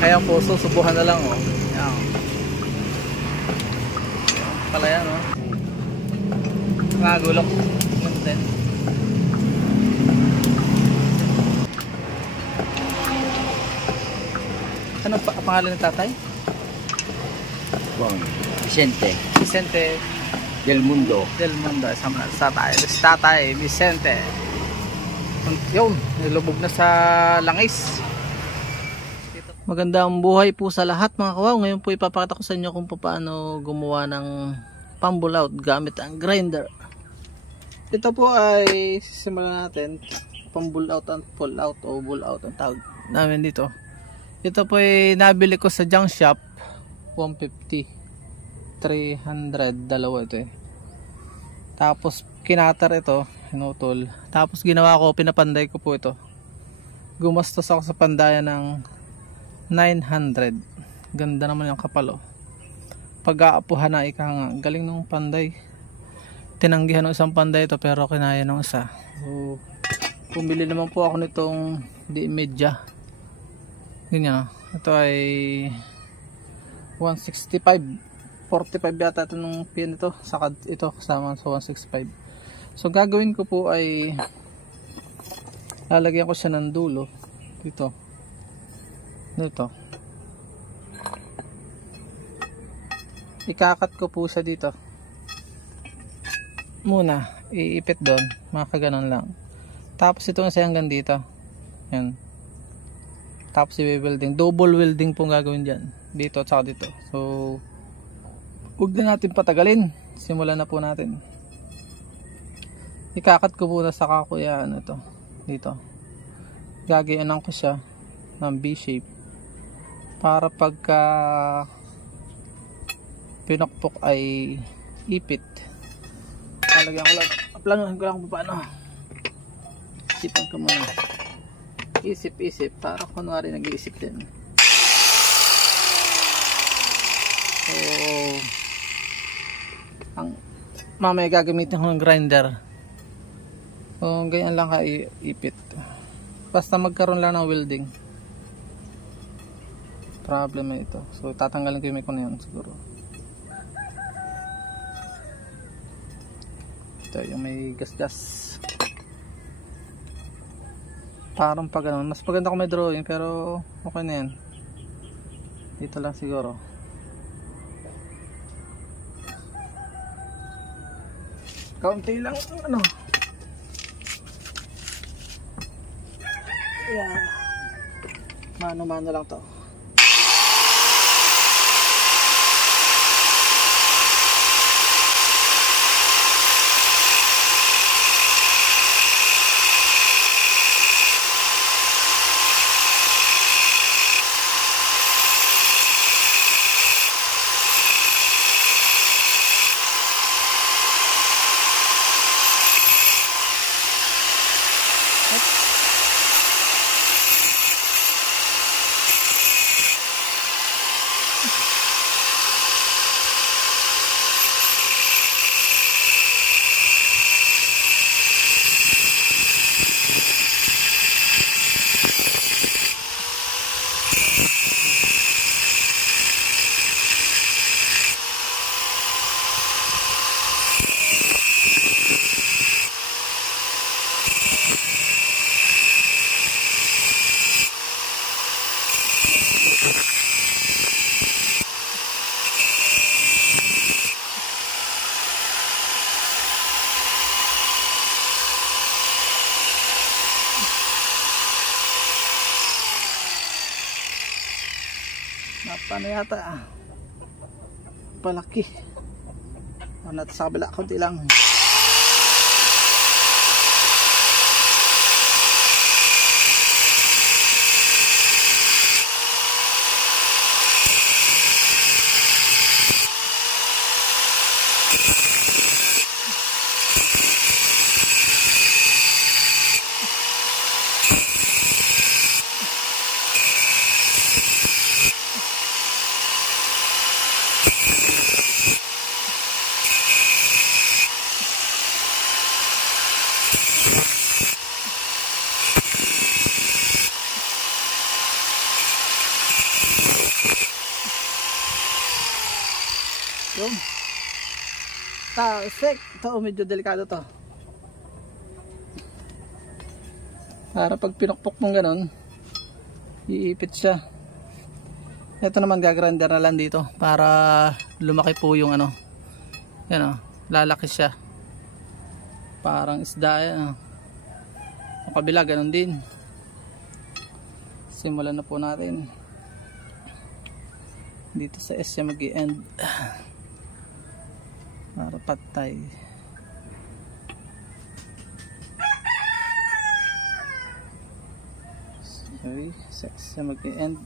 Kaya po, susubuhan na lang, oh. Yan. Pala yan, oh. Nagulok. Anong pangalan ng tatay? Juan Vicente Del Mundo. Sa tatay Vicente. Yun, nilubog na sa langis. Magandang buhay po sa lahat mga kawaw. Ngayon po ipapakita ko sa inyo kung paano gumawa ng pumble out gamit ang grinder. Ito po ay simulan natin pumble out and pull out o pull out ang tawag namin dito. Ito po ay nabili ko sa junk shop. 150 300 dalawa ito eh. Tapos kinatar ito, hinutol. Tapos ginawa ko, pinapanday ko po ito. Gumastos ako sa pandayan ng 900. Ganda naman yung kapal oh. Pag-aapuhan na ikang galing ng panday. Tinanggihan ng isang panday ito pero kinaya ng isa. So, pumili naman po ako nitong di medya. Ganyan oh. Ito ay 165. 45 yata ito nung pin ito. Saka ito kasama sa 165. So gagawin ko po ay lalagyan ko siya ng dulo dito. Dito. Ikakat ko po siya dito. Muna, iipit doon. Makaganon lang. Tapos ito kasi hanggang dito. Yan. Tapos i-welding. Double welding pong gagawin dyan. Dito at saka dito. So huwag na natin patagalin. Simulan na po natin. Ikakat ko muna sa kakuya ano to. Dito. Gagayanan ko siya ng B-shape. Para pagka pinokpok ay ipit. Lalagyan ko lang. Aplanuhan ko lang kung paano. Isipan ko muna. Isip. Para kunwari nag-iisip din. So mamaya gagamitin ko ng grinder. So ganyan lang ka ipit. Basta magkaroon lang ng welding. Problem na ito. So tatanggalin ko yung may na yan siguro. Ito yung may gas. Parang pa ganun. Mas maganda kung may drawing pero okay na yan. Dito lang siguro. Kaunti lang ano. Yeah. Mano-mano lang to. Paano yata palaki natin sa kabila konti lang. Yun. Talsik. Ito, medyo delikado to. Para pag pinukpok mong ganun, iipit siya. Ito naman gagrinder na lang dito para lumaki po yung ano. Yan o, lalaki siya. Parang isda yan. Ang kabila ganun din. Simulan na po natin. Dito sa S siya mag-i-end. Para patay. Sorry, sa S siya mag-i-end.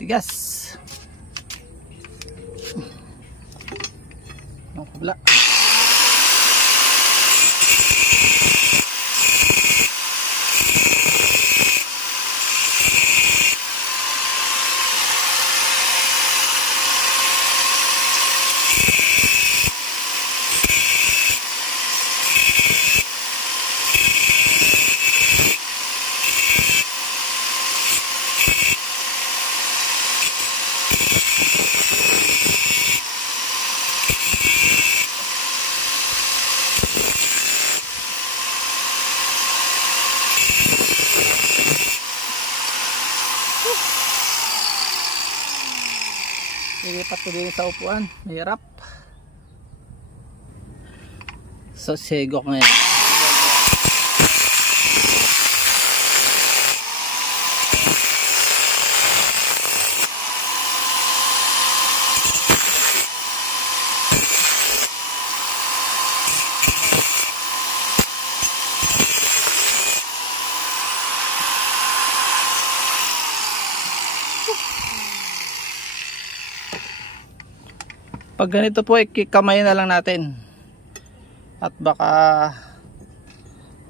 Tigas. Ang kabla. Ilipat ko din sa upuan. Mahirap. So, segok ngayon. Pag ganito po, ikikamayin na lang natin. At baka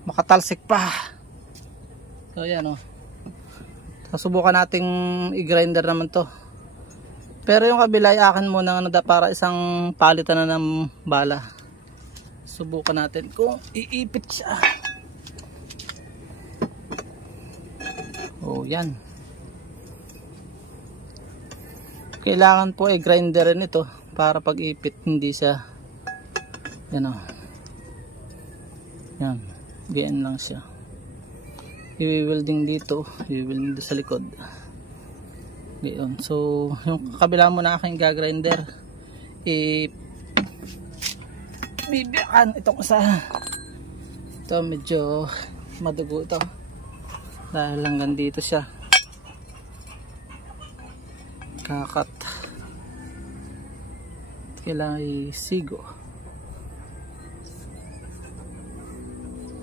makatalsik pa. So yan o. Susubukan nating i-grinder naman to. Pero yung kabila, akin muna na para isang palitan na ng bala. Subukan natin kung iipit siya. Oh yan. Kailangan po i-grinderin ito para pag ipit hindi siya yan o. Yan, ganyan lang siya. I-welding dito, i-welding dito sa likod. Ganyan. So yung kabila mo na aking gagrinder, bibiyakan itong isa. Ito medyo madugo ito dahil hanggang dito siya kakat. Kailangan isigo.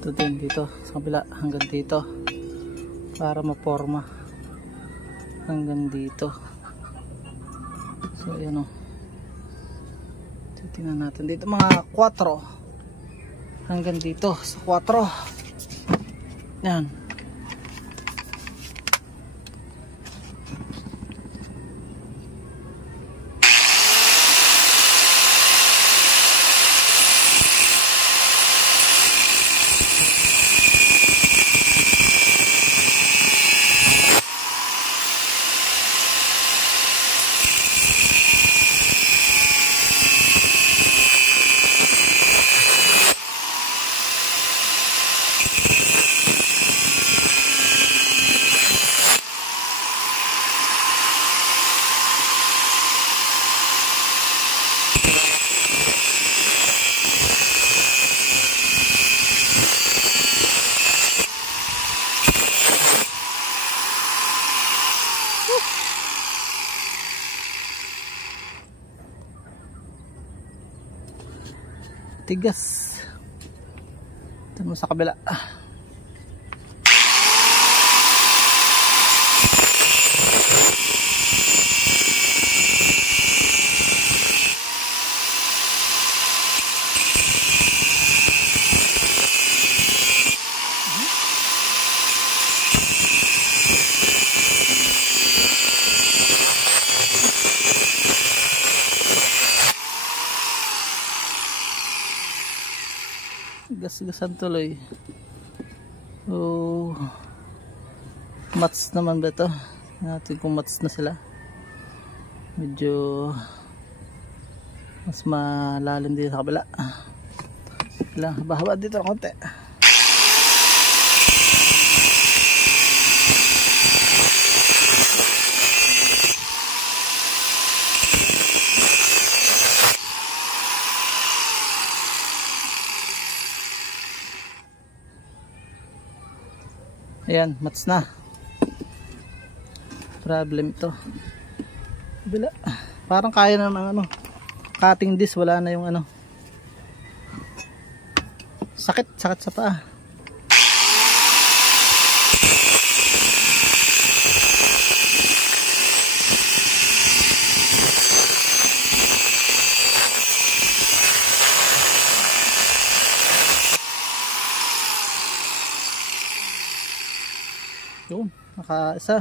Ito din dito sa kabila hanggang dito para maporma hanggang dito. So ayan o. Titingnan natin dito mga 4 hanggang dito sa 4. Yan. tigas. Ito mo sa kabila. Gas-gasan tuloy. Oh, mats naman ba ito? Natin kung mats na sila. Medyo mas malalim dito sa kabila. Lang haba-haba dito konti. Ayan, mats na. Problem ito. Bila. Parang kaya na ng ano, cutting disc, wala na yung ano. Sakit sa paa. Yun, naka-isa.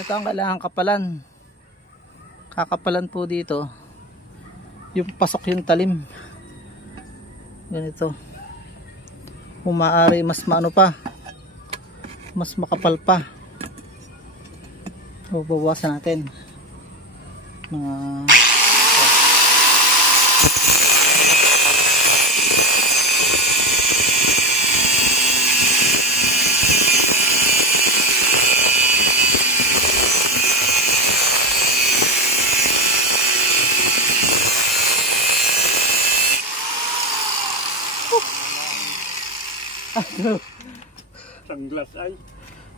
Ito ang kailangan kapalan. Kakapalan po dito yung pasok yung talim. Ganito. Kung maaari mas maano pa, mas makapal pa. So, bawasan natin mga sunglass ay.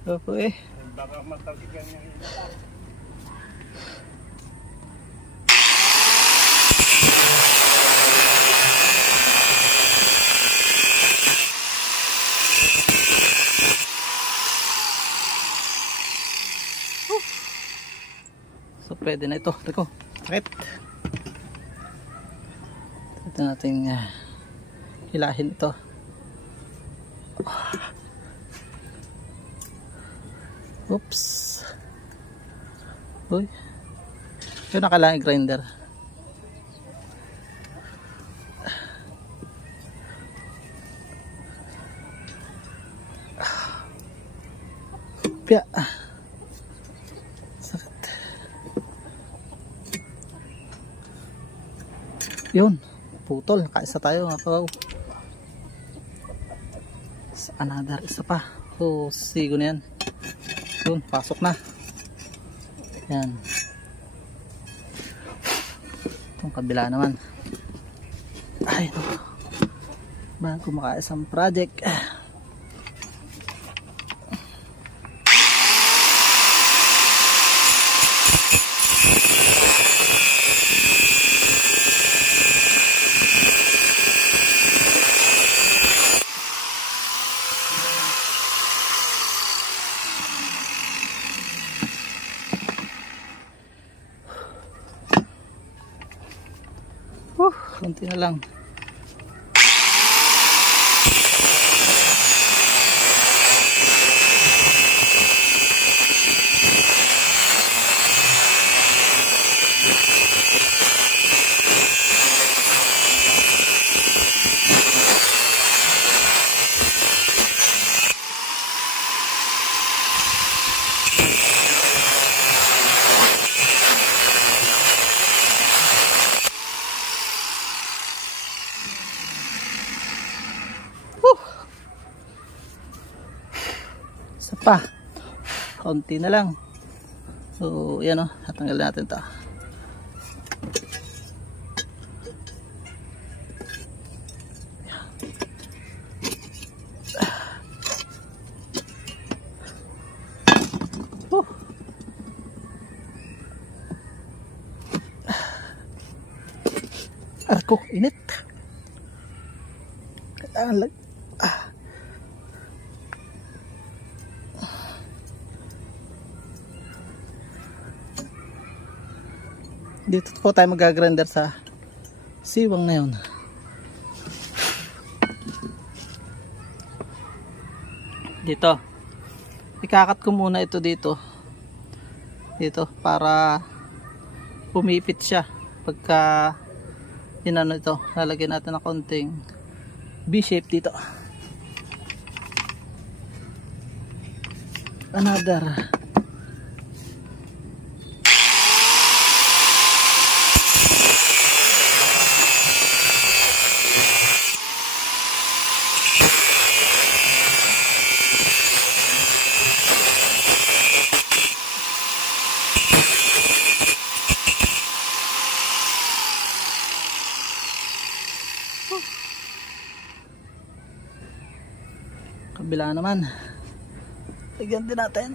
opo eh. Baka matagigan yung ina. So pwede na ito. Riko, sakit. Ito nating hilahin ito. Oops. Uy. Yun nakalang grinder. Pya. Sakit. Yun. Putol. Kaisa tayo mga kawaw. Another isa pa. So sigo na yan. Yun, pasok na. Yan. Itong kabila naman. Ay, bago makaisang project. Konti na lang. Isa pa. Konti na lang. So, yan o. Natanggalin natin ito. Arko, init. Kailangan lang. Dito po tayo mag-grinder sa siwang na yun. Dito. Ikakat ko muna ito dito. Dito para pumipit siya. Pagka inano ito, lalagyan natin ng konting V-shape dito. Another. Kabila naman. Lagyan din natin.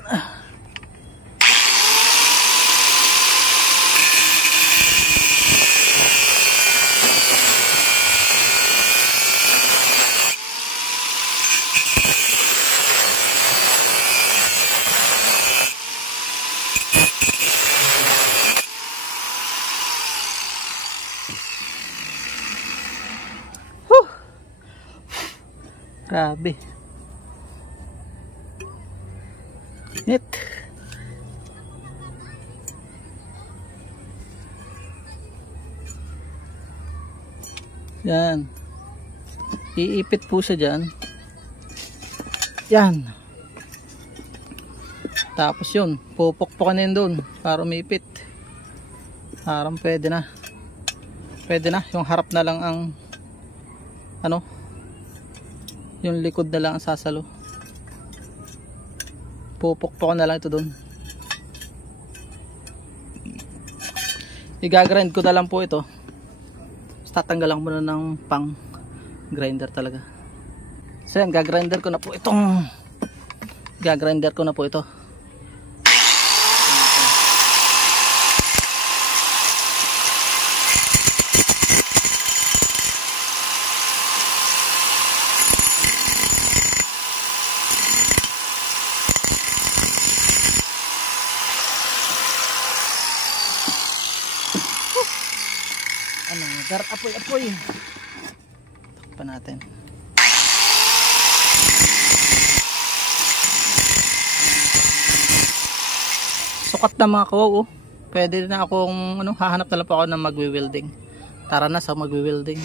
Grabe. Net. Yan. Iipit po siya dyan. Yan. Tapos yun, pupukpukan din doon para umipit. Parang pwede na. Pwede na. Yung harap na lang ang ano, yung likod na lang ang sasalo. Pupukpukan na lang ito doon. Igagrind ko na lang po ito. Tatanggalan mo na ng pang grinder talaga. So yan, gagrinder ko na po itong gagrinder ko na po ito. Another apoy-apoy. Takpan natin. Sukat na mga kawaw, oh. Pwede na akong hahanap na lang po ako ng magwi-welding. Tara na sa magwi-welding.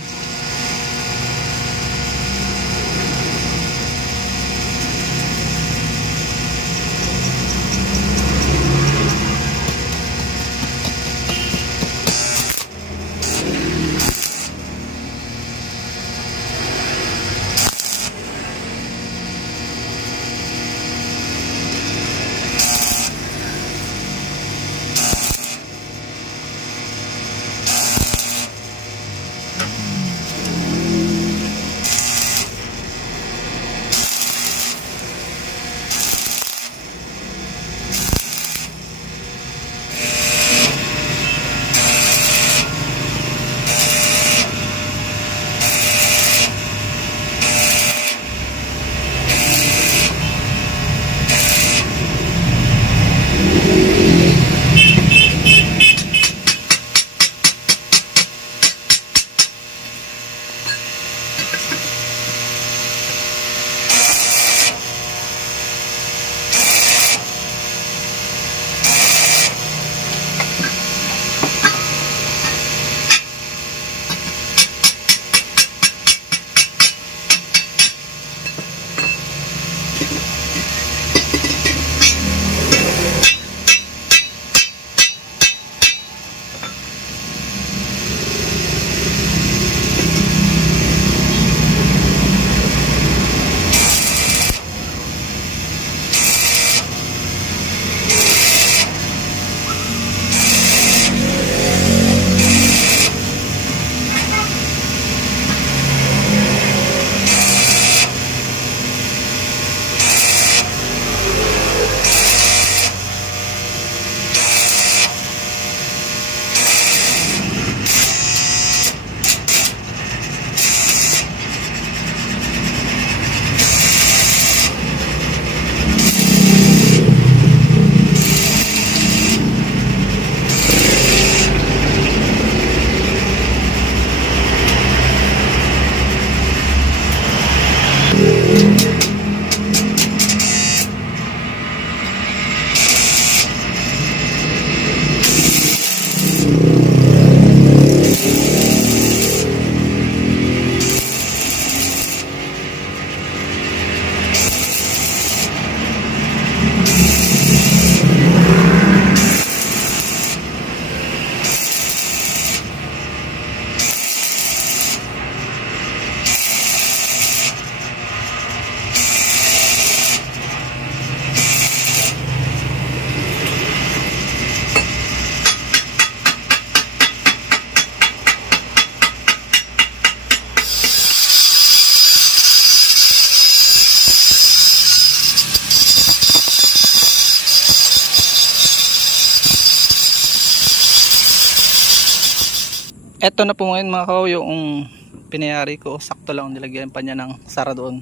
Eto na po ngayon mga kawaw yung pinayari ko. Sakto lang nilagyan pa niya ng sara doon.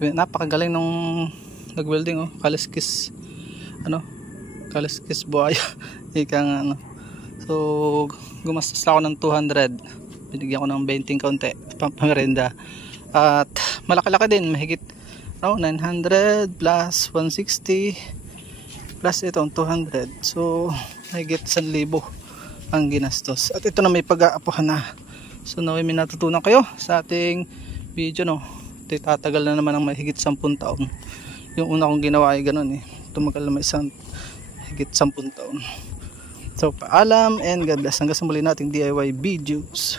Napakagaling nung nag-welding oh. Kaliskis kaliskis buhaya. Ika nga ano. So gumastos ako ng 200. Binigyan ko ng 20 kaunti pammerenda. At malaki-laki din, mahigit 900 plus 160 plus itong 200. So mahigit 1,000 ang ginastos. At ito na may pag-aapuhan na. So naway may natutunan kayo sa ating video no. Tatagal na naman ng mahigit 10 taon. Yung una kong ginawa ay ganun eh. Tumagal na may higit 10 taon. So paalam and God bless. Hanggang sa muli nating DIY videos.